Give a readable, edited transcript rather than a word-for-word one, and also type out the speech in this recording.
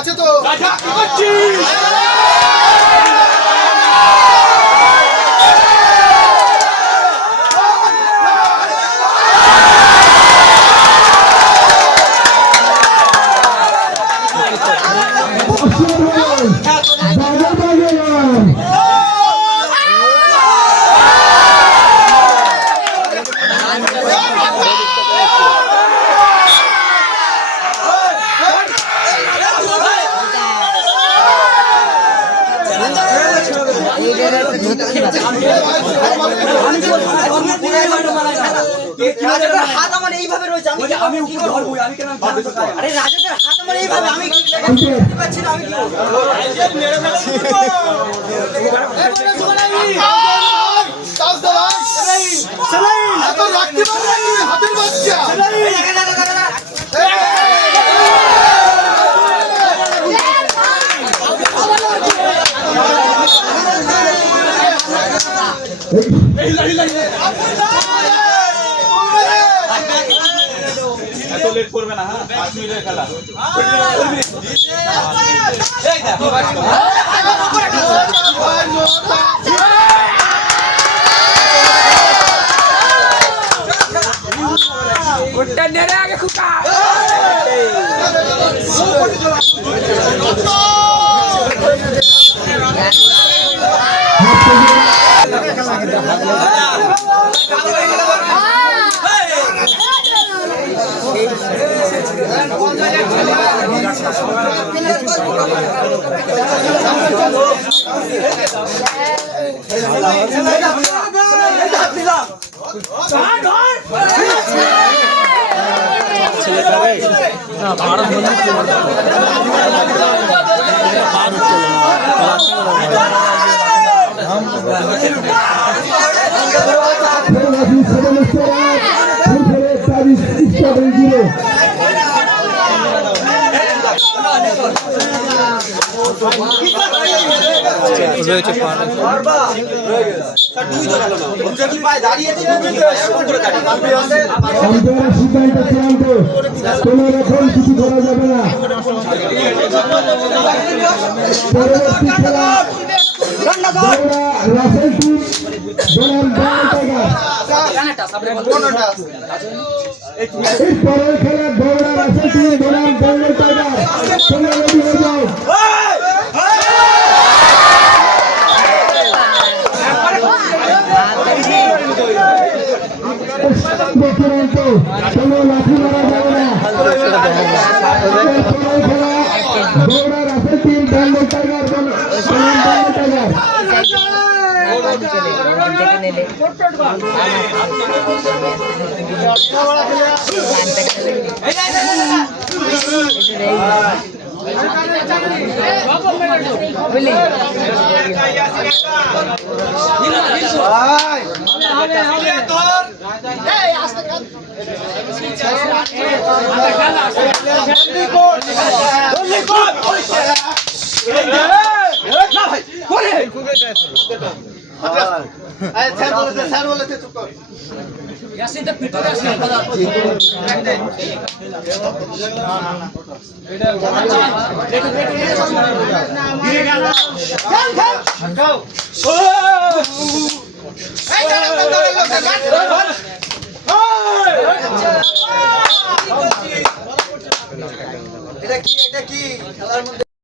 আছে তো হাত আমার এইভাবে রয়েছে আমি কি ধরবো আমি কেন আরে রাজাদের হাত আমার এইভাবে আমি কি করতে পারছি না আমি কি মেরে ফেলে এত রাখতে পারবি হাতের বাচ্চা এত লেট করবে না হ্যাঁ 5 মিনিটের খেলা গোটা নেড়ে আগে খুকা ছেলে রয়েছে সিদ্ধান্ত চূড়ান্ত, কোনো রকম কিছু করা যাবে না। পরবর্তী খেলা রাসেল টিম বনাম বেঙ্গল টাইগার। এর পরের খেলা বগুড়া রাসেল টিম বনাম বেঙ্গল টাইগার। তোমরা রেডি হয়ে যাও। চূড়ান্ত, কোনো লাঠি মারা যাবে না। এর পরের খেলা বগুড়া রাসেল টিম বেঙ্গল টাইগার বনাম বেঙ্গল টাইগার। এটা কি খেলার মধ্যে